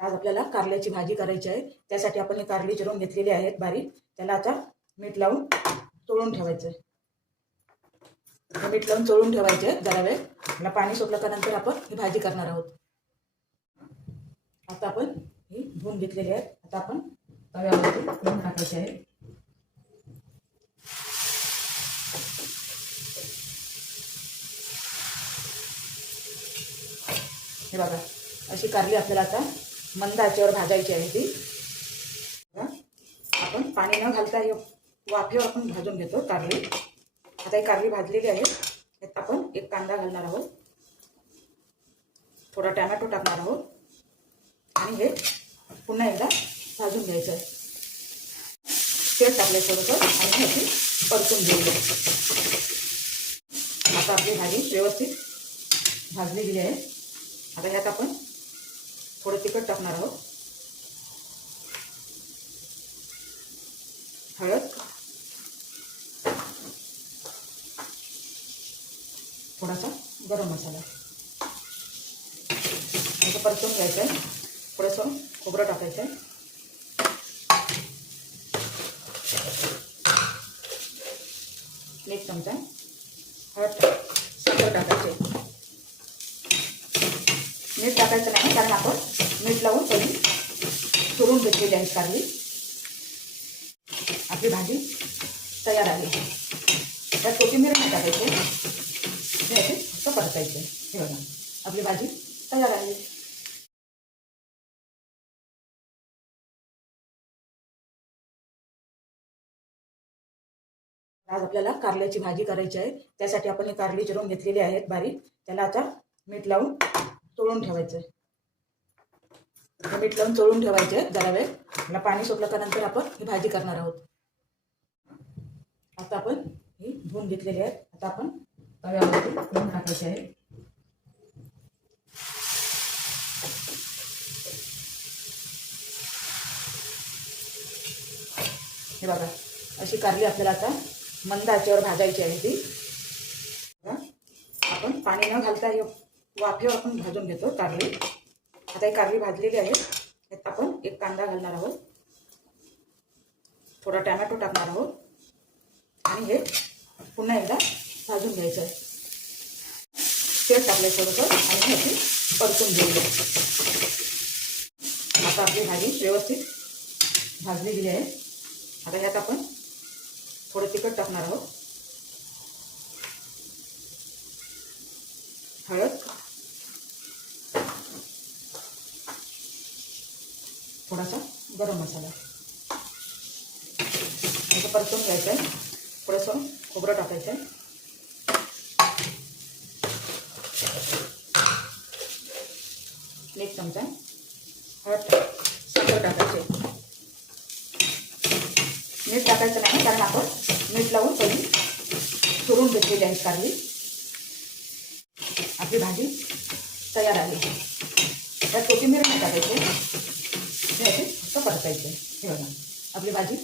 आज आपल्याला कारल्याची भाजी करायची आहे। त्यासाठी आपण हे कारली चिरून घेतलेली आहेत बारीक। त्याला आता मीठ लावून चोळून ठेवायचं आहे। मीठ लावून चोळून ठेवायचे जरा वेळ। मला पाणी सुटलं का नंतर आपण ही भाजी करणार आहोत। आता आपण ही धुवून घेतलेली आहे। आता आपण तव्यावरती तूप टाकायचे आहे। हे बघा, अशी कारली आपल्याला आता मंद आचेवर भाजायची आहे ती। आपण पाणी न घालता वाफेवर आपण भाजून घेतो कारली। आता ही कारली भाजलेली आहे। त्यात आपण एक कांदा घालणार आहोत, थोडा टोमॅटो टाकणार आहोत आणि हे पुन्हा एकदा भाजून घ्यायचं आहे। तेल टाकले थोडंसं आणि ह्याची परतून घेऊया। आता आपली भाजी व्यवस्थित भाजली गेली आहे। आता ह्यात आपण थोडं तिखट टाकणार आहोत, हळद, थोडासा गरम मसाला। आता परतून घ्यायचं आहे। थोडंसं खोबरं टाकायचं आहे, एक चमचा हळद, साखर टाकायचे। मीठ टाकायचं नाही कारण आपण मीठ लावून पहिली चुरून घेतलेली आहे कारली। आपली भाजी तयार आहे। त्यात कोथिंबीर नाही टाकायची, हे फक्त परतायचे। हे बघा, आपली भाजी तयार आहे। आज आपल्याला कारल्याची भाजी करायची आहे। त्यासाठी आपण ही कारली चिरून घेतलेली आहेत बारीक। त्याला आता मीठ लावून चोळून ठेवायचं आहे। मीठ लावून चोळून ठेवायचे जरा वेळ। मला पाणी सुटलं का नंतर आपण ही भाजी करणार आहोत। आता आपण ही धुवून घेतलेली आहे। आता आपण तव्यावरती तूप टाकायचे आहे। हे बघा, अशी कारली आपल्याला आता मंद आचेवर भाजायची आहे ती। आपण पाणी न घालता वाफेवर आपण भाजून घेतो कारली। आता ही कारली भाजलेली आहे। त्यात आपण एक कांदा घालणार आहोत, थोडा टोमॅटो टाकणार आहोत आणि हे पुन्हा एकदा भाजून घ्यायचं आहे। तेल टाकले थोडंसं आणि ह्याची परतून घेऊया। आता आपली भाजी व्यवस्थित भाजली गेली आहे। आता ह्यात आपण थोडं तिखट टाकणार आहोत, हळद, थोडासा गरम मसाला। आता परतून घ्यायचं आहे। थोडंसं खोबरं टाकायचं आहे, एक चमचा हळद, साखर टाकायचे। मीठ टाकायचं नाही कारण आपण मीठ लावून पहिली चुरून घेतलेली आहे कारली। आपली भाजी तयार आहे। त्यात कोथिंबीर नाही टाकायची, हे फक्त परतायचे। हे बघा, आपली भाजी